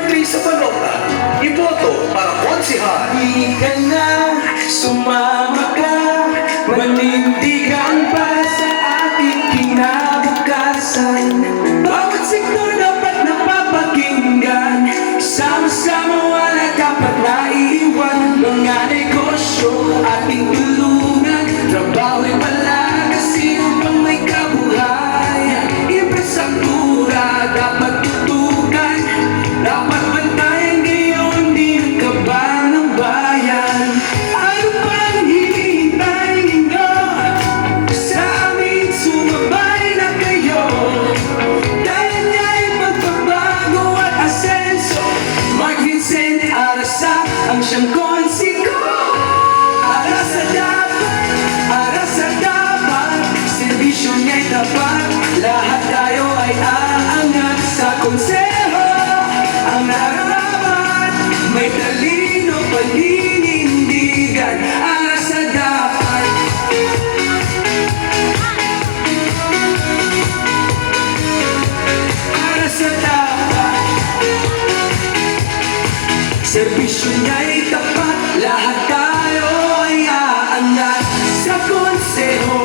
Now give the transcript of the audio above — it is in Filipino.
entry sa balota. Iboto para konsihan. Hindi ka na, sumama ka, manindigan para sa ating kinabukasan. Bawat sektor dapat napapakinggan, sama-sama wala dapat naiiwan. Mga negosyo ating tulungan, trabaho'y malaga, sino pang may kabuhayan. Infrastruktura dapat tutukan, dapat bantayan ngayon, di nagkaba ng bayan. Ano pang hinihintay ninyo? Sa amin sumabay na kayo. Dahil niya'y magbabago at asenso. Mark Vincent Arasa ang siyang konsiko. Arasa dapat, serbisyo niya'y tapat. Lahat tayo ay aangat sa konseho. Ang nararapat, may talino, paninindigan. Arasa dapat. Arasa dapat, serbisyo niya'y tapat. Lahat tayo ay aangat sa konseho.